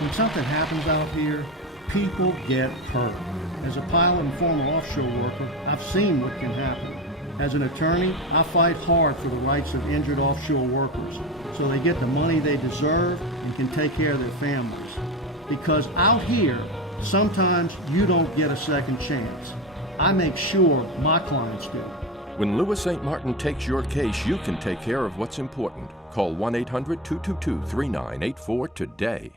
When something happens out here, people get hurt. As a pilot and former offshore worker, I've seen what can happen. As an attorney, I fight hard for the rights of injured offshore workers so they get the money they deserve and can take care of their families. Because out here, sometimes you don't get a second chance. I make sure my clients do. When Lewis St. Martin takes your case, you can take care of what's important. Call 1-800-222-3984 today.